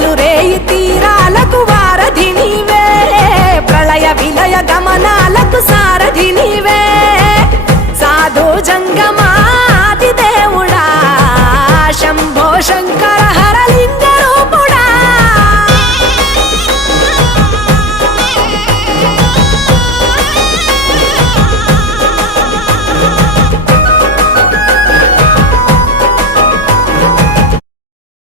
పగలు రేయి తీరాలకు వారధి నీవే ప్రళయ విలయ గమనాలకు సారథి నీవే సాధు జంగమ